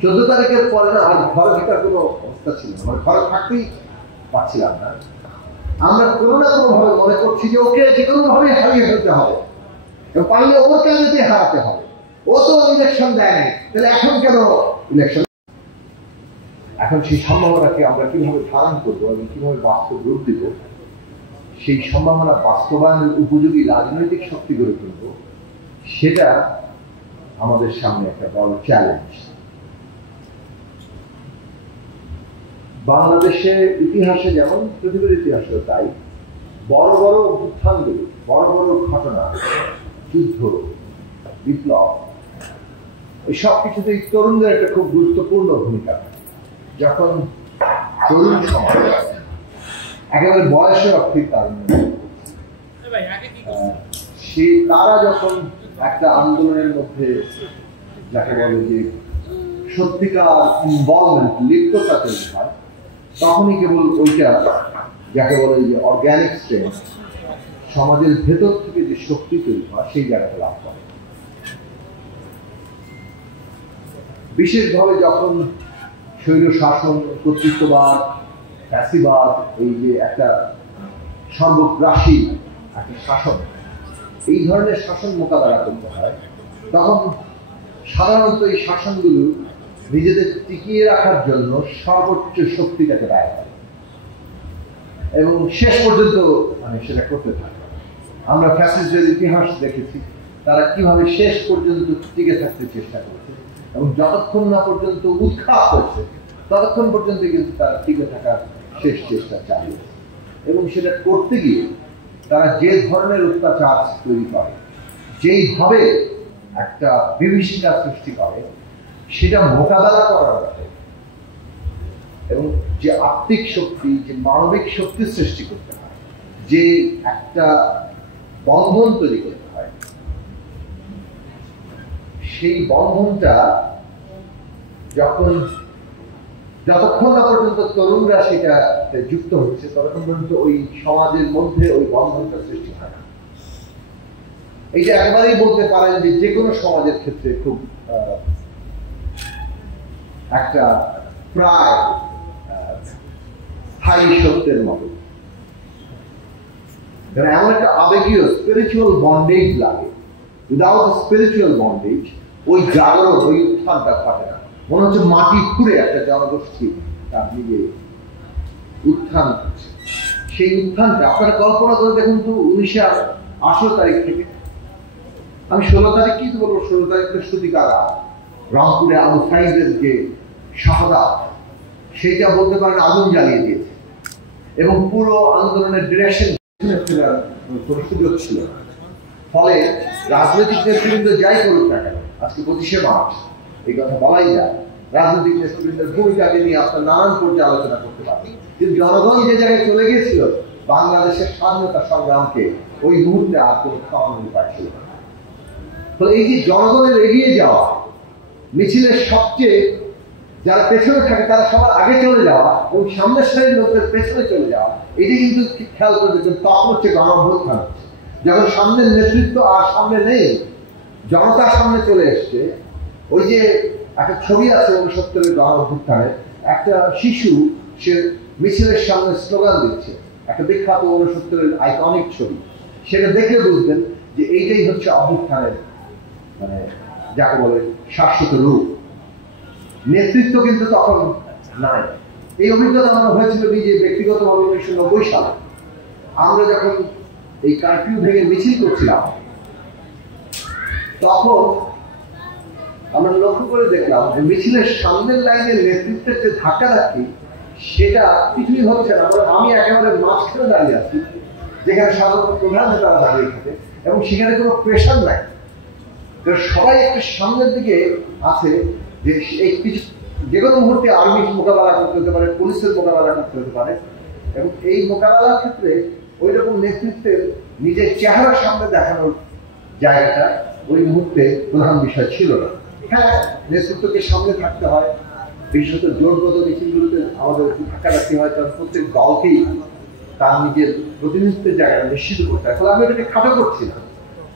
14 তারিখের পরে না আর ঘরে থাকার কোনো অবস্থা ছিল না, মানে ঘরে থাকতেই পারছিলাম না। আমরা কোনো না কোনো ভাবে মনে করছি যে ওকে যে কোনো ভাবে হারিয়ে ফেলতে হবে এবং পারলে ওকে যদি হারাতে হবে। ও তো ইলেকশন দেয় নাই, তাহলে এখন কেন ইলেকশন? এখন সেই সম্ভাবনাকে আমরা কিভাবে ধারণ করবো এবং কিভাবে বাস্তব রূপ দিব, সেই সম্ভাবনা বাস্তবায়নের উপযোগী রাজনৈতিক শক্তি গড়ে তুলব, সেটা আমাদের সামনে একটা বড় চ্যালেঞ্জ। বাংলাদেশের ইতিহাসে যেমন পৃথিবীর ইতিহাসেও তাই বড় বড় উত্থানগুলি, বড় বড় ঘটনা, যুদ্ধ, বিপ্লব, এই সব কিছুতেই তরুণদের একটা খুব গুরুত্বপূর্ণ ভূমিকা। যখন তরুণ সমাজ একেবারে বয়সের অর্থে তারা যখন একটা আন্দোলনের মধ্যে যাকে বলে যে সত্যিকার ইনভলভমেন্ট, লিপ্ততা তৈরি হয়, তখনই কেবল ওইটা যাকে বলে যে অর্গ্যানিক স্ট্রেংথ, সমাজের ভেতর থেকে যে শক্তি তৈরি হয়, সেই জায়গাটা লাভ করে। বিশেষভাবে যখন স্বৈর শাসন, কর্তৃত্ববাদ, ফ্যাসিবাদ, এই যে একটা সর্বগ্রাসী একটা শাসন, এই ধরনের শাসন মোকাবেলা করতে হয়, তখন সাধারণত এই শাসনগুলো নিজেদের টিকিয়ে রাখার জন্য সর্বোচ্চ শক্তিটাকে ব্যয় করে এবং শেষ পর্যন্ত মানে সেটা করতে থাকে। আমরা ফ্যাসিস্টদের ইতিহাস দেখেছি, তারা কিভাবে শেষ পর্যন্ত টিকে থাকতে চেষ্টা করেছে এবং যতক্ষণ না পর্যন্ত উৎখাত হয়েছে ততক্ষণ পর্যন্ত কিন্তু তারা টিকে থাকার শেষ চেষ্টা চালিয়েছে। এবং সেটা করতে গিয়ে তারা যে ধরনের অত্যাচার তৈরি করে, যেইভাবে একটা বিভীষিকা সৃষ্টি করে, সেটা মোকাবেলা করার মতো এবং যে আত্মিক শক্তি, যে মানবিক শক্তির সৃষ্টি করতে হয়, যে একটা বন্ধন তৈরি করতে হয়, সেই বন্ধনটা যতক্ষণ না পর্যন্ত তরুণরা সেটা যুক্ত হচ্ছে, ততক্ষণ পর্যন্ত ওই সমাজের মধ্যে ওই বন্ধনটা সৃষ্টি হয় না। এইটা একেবারেই বলতে পারেন যে কোনো সমাজের ক্ষেত্রে খুব একটা প্রায় স্থায়ী সত্যের মতো। এমন একটা আবেগীয় স্পিরিচুয়াল বন্ডেজ লাগে। উইদাউট স্পিরিচুয়াল বন্ডেজ ওই জাগরণ, ওই উত্থানটা ঘটে না। মনে হচ্ছে মাটি খুঁড়ে একটা জনগোষ্ঠী তার নিজে উত্থান হচ্ছে। সেই উত্থানটা আপনারা কল্পনা করে দেখুন তো, 1918 তারিখ থেকে, আমি 16 তারিখ কি বলবো, 16 তারিখ বৃহস্পতিকার রংপুরে আবু সাইদের যে শাহাদাত, সেটা বলতে পারেন আগুন জ্বালিয়ে দিয়েছে এবং পুরো আন্দোলনের ডিরেকশন কোনো সুযোগ ছিল না। ফলে রাজনৈতিক নেতৃবৃন্দ যাই করুক না কেন, আজকে 25শে মার্চ এই কথা বলাই যায়, রাজনৈতিক নেতৃবৃন্দের ভূমিকাকে নিয়ে আপনার নানান পর্যায়ে আলোচনা করতে পারেন, কিন্তু জনগণ যে জায়গায় চলে গিয়েছিল, বাংলাদেশের স্বাধীনতা সংগ্রামকে ওই মুহূর্তে আর কোনো খাওয়ানোর উপায় ছিল না। ফলে এই যে জনগণের এগিয়ে যাওয়া, মিছিলের সবচেয়ে যারা পেছনে থাকে তারা সবার আগে চলে যাওয়া এবং সামনের সারির লোকদের পেছনে চলে যাওয়া, এটি কিন্তু খেয়াল করে দেখবেন তখন হচ্ছে গণঅভ্যুত্থান হচ্ছে। যখন সামনের নেতৃত্ব আর সামনে নেই, জনতার সামনে চলে এসছে। ওই যে একটা ছবি আছে 69-এর গণঅভ্যুত্থানে, একটা শিশু সে মিছিলের সামনে স্লোগান দিচ্ছে, একটা বিখ্যাত 69-এর আইকনিক ছবি। সেটা দেখলে বুঝবেন যে এইটাই হচ্ছে অভ্যুত্থানের মানে যাকে বলে শাশ্বত রূপ। নেতৃত্ব কিন্তু তখন নাই। এই অভিজ্ঞতা আমার হয়েছিল নিজে ব্যক্তিগতভাবে 1990 সালে। আমরা যখন এই কারফিউ ভেঙে মিছিল করছিলাম, তখন আমরা লক্ষ্য করে দেখলাম যে মিছিলের সামনের লাইনের নেতৃত্বের যে ধাক্কা রাখি, সেটা কিছুই হচ্ছে না। আমি একেবারে মাঝখানে দাঁড়িয়ে আছি, যেখানে সাধারণত প্রধান নেতারা দাঁড়িয়ে থাকে এবং সেখানে কোনো প্রেশার নাই। সবাই একটা সামনের দিকে আছে যে এই কিছু যে কোনো মুহূর্তে আর্মি মোকাবেলা করতে হতে পারে, পুলিশের মোকাবেলা করতে হতে পারে, এবং এই মোকাবেলার ক্ষেত্রে ওই রকম নেতৃত্বের নিজের চেহারার সামনে দেখানোর জায়গাটা ওই মুহূর্তে প্রধান বিষয় ছিল না। হ্যাঁ, নেতৃত্বকে সামনে থাকতে হয়, বিশেষত জোরগত মিছিলগুলোতে আমাদের ধাক্কা রাখতে হয়, তার প্রত্যেক দলকেই তার নিজের প্রতিনিধিত্বের জায়গাটা নিশ্চিত করতে হয়। ফলে আমি এটাকে খাটো করছি না,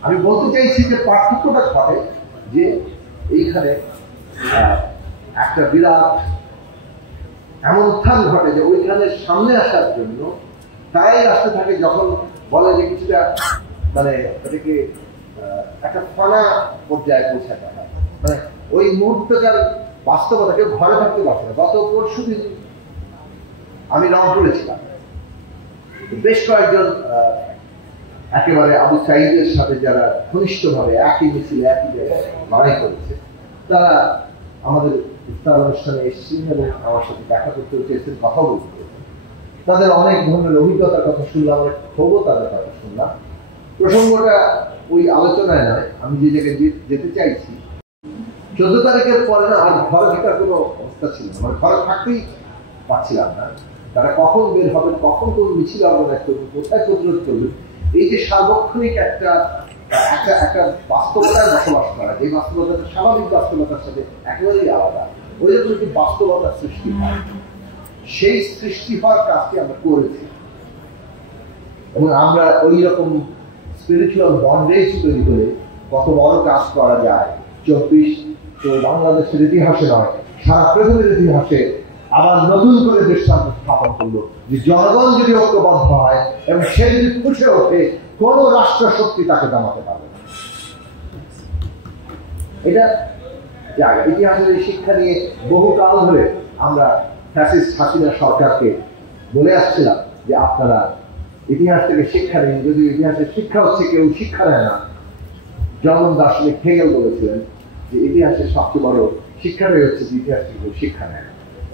আমি বলতে চাইছি যে পার্থক্যটা ঘটে যে এইখানে একটা বিরাট এমন উত্থান ঘটে যে ওইখানে সামনে আসার জন্য তাই আসতে থাকে, যখন বলে যে কিছুটা মানে এটাকে একটা ফানা পর্যায়ে পৌঁছাতে হয়, মানে ওই মুহূর্তটার বাস্তবতা কেউ ঘরে থাকতে পারছে না। গত পরশুদিন আমি রংপুরে ছিলাম, বেশ কয়েকজন একেবারে আবু সাঈদের সাথে যারা ঘনিষ্ঠভাবে একই মিছিল একই জায়গায় লড়াই করেছে, তারা আমাদের ইফতার অনুষ্ঠানে এসেছিলেন এবং আমার সাথে দেখা করতে চেয়েছেন, কথা বলতে চেয়েছেন। তাদের অনেক ধরনের অভিজ্ঞতার কথা শুনলাম, অনেক ক্ষোভও তাদের কথা শুনলাম। প্রসঙ্গটা ওই আলোচনায় নয়, আমি যে জায়গায় যেতে চাইছি, 14 তারিখের পরে না আর ঘরে থাকার কোনো অবস্থা ছিল না, মানে ঘরে থাকতেই পারছিলাম না। তারা কখন বের হবেন, কখন কোন মিছিল অর্গানাইজ করবেন, কোথায় প্রতিরোধ করবেন, এই যে সার্বক্ষণিক একটা বাস্তবতায় বসবাস করা, যে বাস্তবতাটা স্বাভাবিক বাস্তবতার সাথে একেবারেই আলাদা, ওই রকম একটি বাস্তবতার সৃষ্টি হয়। সেই সৃষ্টি হওয়ার কাজটি আমরা করেছি এবং আমরা ওই রকম স্পিরিচুয়াল বন্ডেজ তৈরি করে কত বড় কাজ করা যায়। 24 তো বাংলাদেশের ইতিহাসে নয়, সারা পৃথিবীর ইতিহাসে আবার নতুন করে দৃষ্টান্ত স্থাপন করলো যে জনগণ যদি ঐক্যবদ্ধ হয় এবং সে যদি ফুসে ওঠে, কোন রাষ্ট্র শক্তি তাকে দামাতে পারবে না। এটা জায়গা ইতিহাসের এই শিক্ষা নিয়ে বহুকাল ধরে আমরা ফ্যাসিস্ট হাসিনা সরকারকে বলে আসছিলাম যে আপনারা ইতিহাস থেকে শিক্ষা নিন। যদি ইতিহাসের শিক্ষা হচ্ছে কেউ শিক্ষা নেয় না, জর্মান দার্শনিক হেগেল বলেছিলেন যে ইতিহাসের সবচেয়ে বড় শিক্ষাটাই হচ্ছে যে ইতিহাস থেকে কেউ শিক্ষা নেয়।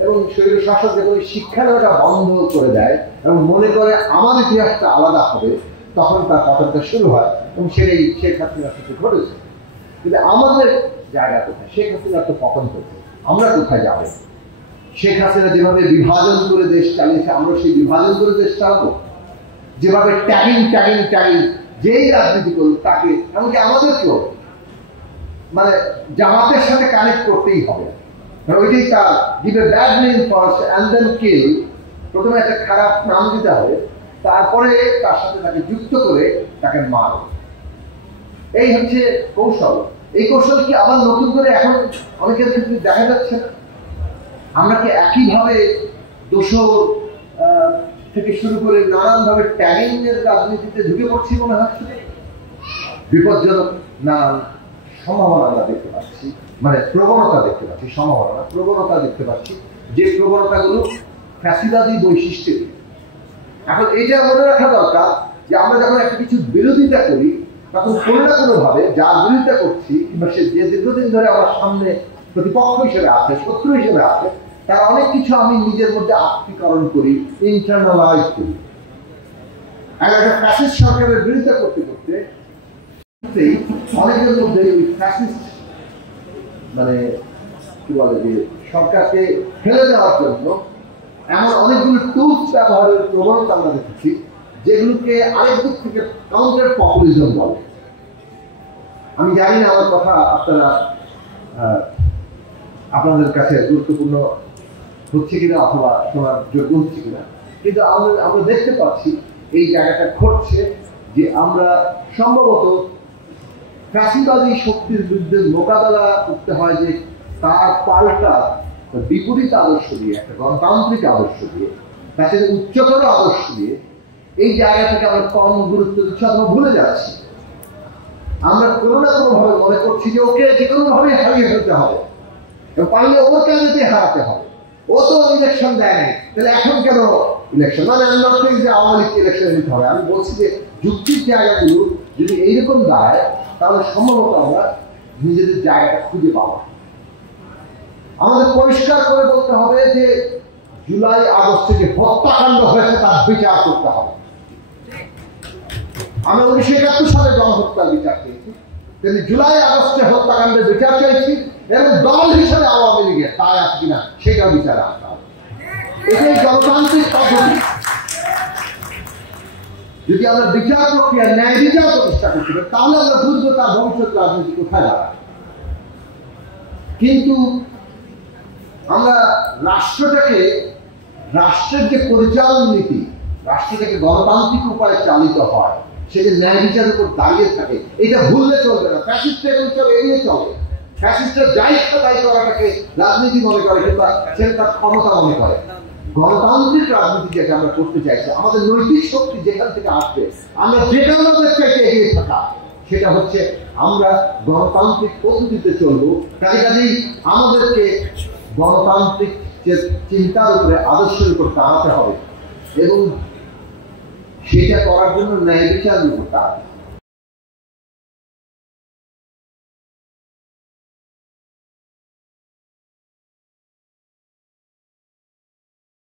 এবং শৈল শাসক যখন শিক্ষা নেওয়াটা বন্ধ করে দেয় এবং মনে করে আমার ইতিহাসটা আলাদা হবে, তখন তার পতনটা শুরু হয় এবং সেটাই শেখ হাসিনার সাথে ঘটেছে। কিন্তু আমাদের জায়গা কোথায়? শেখ হাসিনার তো পতন হয়েছে, আমরা কোথায় যাবো? শেখ হাসিনা যেভাবে বিভাজন করে দেশ চালিয়েছে, আমরা সেই বিভাজন করে দেশ চালাবো? যেভাবে ট্যাগিং যেই রাজনীতি করুক তাকে, এমনকি আমাদেরকেও মানে জামাতের সাথে কানেক্ট করতেই হবে। ওইটাই তার give a bad name first and then kill, প্রথমে একটা খারাপ নাম দিতে হবে, তারপরে তার সাথে তাকে যুক্ত করে তাকে মারো। এই হচ্ছে কৌশল। এই কৌশল কি আবার নতুন করে এখন অনেকের ক্ষেত্রে দেখা যাচ্ছে না? আমরা কি একইভাবে দোষর থেকে শুরু করে নানানভাবে ট্যাগিং এর রাজনীতিতে ঢুকে পড়ছি মনে হচ্ছে? বিপজ্জনক নানান সম্ভাবনা আমরা দেখতে পাচ্ছি, মানে প্রবণতা দেখতে পাচ্ছি, প্রবণতা দেখতে পাচ্ছি, যে প্রবণতাগুলো ফ্যাসিবাদী বৈশিষ্ট্যের। এখন এটা মনে রাখা দরকার যে আমরা যখন একটা কিছু বিরোধিতা করি, তখন কোনো না কোনো ভাবে যার বিরোধিতা করছি কিংবা সে যে দীর্ঘদিন ধরে আমার সামনে প্রতিপক্ষ হিসেবে আছে, শত্রু হিসেবে আছে, তার অনেক কিছু আমি নিজের মধ্যে আত্মীকরণ করি, ইন্টারনালাইজ করি। আর একটা ফ্যাসিস্ট সরকারের বিরোধিতা করতে করতে অনেকের মধ্যে ওই ফ্যাসিস্ট মানে কি বলে যে সরকারকে ফেলে দেওয়ার জন্য এমন অনেকগুলো টুলস ব্যবহারের প্রবণতা আমরা দেখেছি, যেগুলোকে আরেক দিক থেকে কাউন্টার পপুলিজম বলে। আমি জানি না আমার কথা আপনাদের কাছে গুরুত্বপূর্ণ হচ্ছে কিনা অথবা শোনার যোগ্য হচ্ছে কিনা, কিন্তু আমরা দেখতে পাচ্ছি এই জায়গাটা ঘটছে যে আমরা সম্ভবত ফ্যাসিবাদী শক্তির বিরুদ্ধে মোকাবেলা করতে হয় যে তার পাল্টা বিপরীত আদর্শ দিয়ে, একটা গণতান্ত্রিক আদর্শ দিয়ে, তাকে উচ্চতর আদর্শ দিয়ে, এই জায়গা থেকে আমরা কম গুরুত্ব দিচ্ছি, আমরা ভুলে যাচ্ছি। আমরা কোনো না কোনো ভাবে মনে করছি যে ওকে যে কোনো ভাবে হারিয়ে ফেলতে হবে এবং পারলে ওকে যদি হারাতে হবে। ও তো ইলেকশন দেয় নাই, তাহলে এখন কেন ইলেকশন? মানে আমি নট সেইং যে আওয়ামী লীগকে ইলেকশন দিতে হবে। আমি বলছি যে যুক্তির জায়গাগুলো যদি এইরকম দাঁড়ায়, তাহলে সম্ভবত আমরা নিজেদের জায়গাটা খুঁজে পাবো। আমাদের পরিষ্কার করে বলতে হবে যে জুলাই আগস্টে যে হত্যাকাণ্ড হয়েছে তার বিচার করতে হবে। আমরা 1971 সালে গণহত্যার বিচার চেয়েছি, কিন্তু জুলাই আগস্টে হত্যাকাণ্ডের বিচার চাইছি এবং দল হিসেবে আওয়ামী লীগের তাই আছে কিনা সেটাও বিচার আসতে হবে। এটাই গণতান্ত্রিক পদ্ধতি। যদি আমরা বিচার প্রক্রিয়া, ন্যায় বিচার প্রতিষ্ঠা করতে পারি, তাহলে আমরা বুঝবো তার ভবিষ্যৎ রাজনীতি কোথায় দাঁড়ায়। কিন্তু আমরা রাষ্ট্রের যে পরিচালন নীতি, রাষ্ট্রটাকে গণতান্ত্রিক উপায়ে চালিত হয়, সে যে ন্যায় বিচারের উপর দাঁড়িয়ে থাকে, এটা ভুললে চলবে না। ফ্যাসিস্ট এড়িয়ে চলে, ফ্যাসিস্টরা যাই ইচ্ছা তাই করাটাকে রাজনীতি মনে করে, কিংবা সেটা তার ক্ষমতা মনে করে। গণতান্ত্রিক রাজনীতি যেটা আমরা করতে চাইছি, আমাদের নৈতিক শক্তি যেখান থেকে আসবে, আমরা যেটা আমাদের চাইতে এগিয়ে থাকা, সেটা হচ্ছে আমরা গণতান্ত্রিক পদ্ধতিতে চলবো। কাজেই আমাদেরকে গণতান্ত্রিক যে চিন্তার উপরে, আদর্শের উপর দাঁড়াতে হবে এবং সেটা করার জন্য ন্যায় বিচারের উপর দাঁড়াতে হবে।